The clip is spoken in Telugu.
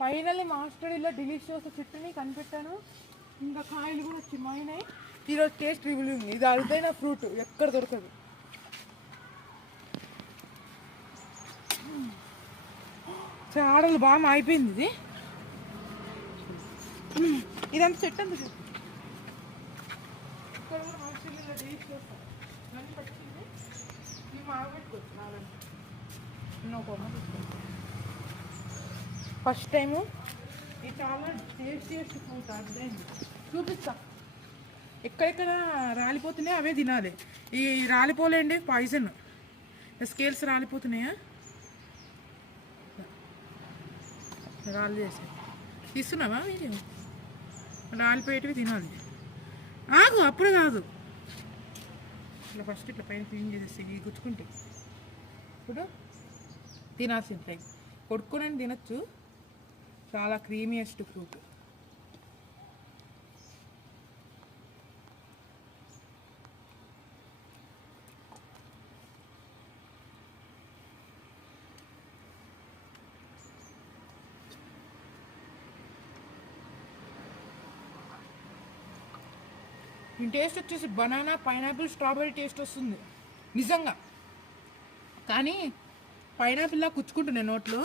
ఫైనల్లీ మాస్టర్ ఇలా డిలీషియస్ చెట్టుని కనిపెట్టాను. ఇంకా కాయలు కూడా వచ్చి మాయినాయి. ఈరోజు టేస్ట్ రివ్యూ. ఇది అరుదైన ఫ్రూట్, ఎక్కడ దొరకదు. చాడలు బాగా మాయిపోయింది ఇది. ఇదంతా చెట్టు అంత చూపు. ఇక్కడ కూడా మాస్టర్ ఇలా డిలీషియస్ కనిపెట్టింది. ఈ మాగబెట్టుకోవచ్చు నాలుగు ఫస్ట్ టైము. ఇది చాలా టేస్టీయెస్ట్ ఫ్రూట్. అర్థమైంది, చూపిస్తా. ఎక్కడెక్కడ రాలిపోతున్నాయో అవే తినాలి. ఈ రాలిపోలేండి పాయిజన్. స్కేల్స్ రాలిపోతున్నాయా, రాళ్ళు చేసి తీస్తున్నావా మీరు? రాలిపోయేటివి తినాలి. ఆగు, అప్పుడు కాదు. ఇట్లా ఫస్ట్ ఇట్లా పైన క్లీన్ చేసేసి గుచ్చుకుంటే ఇప్పుడు తినాల్సింది. కొడుకుని తినచ్చు. చాలా క్రీమియెస్ట్ ఫ్రూట్. దీని టేస్ట్ వచ్చేసి బనానా, పైనాపిల్, స్ట్రాబెర్రీ టేస్ట్ వస్తుంది నిజంగా. కానీ పైనాపిల్లా కుచ్చుకుంటున్నాయి నోట్లో.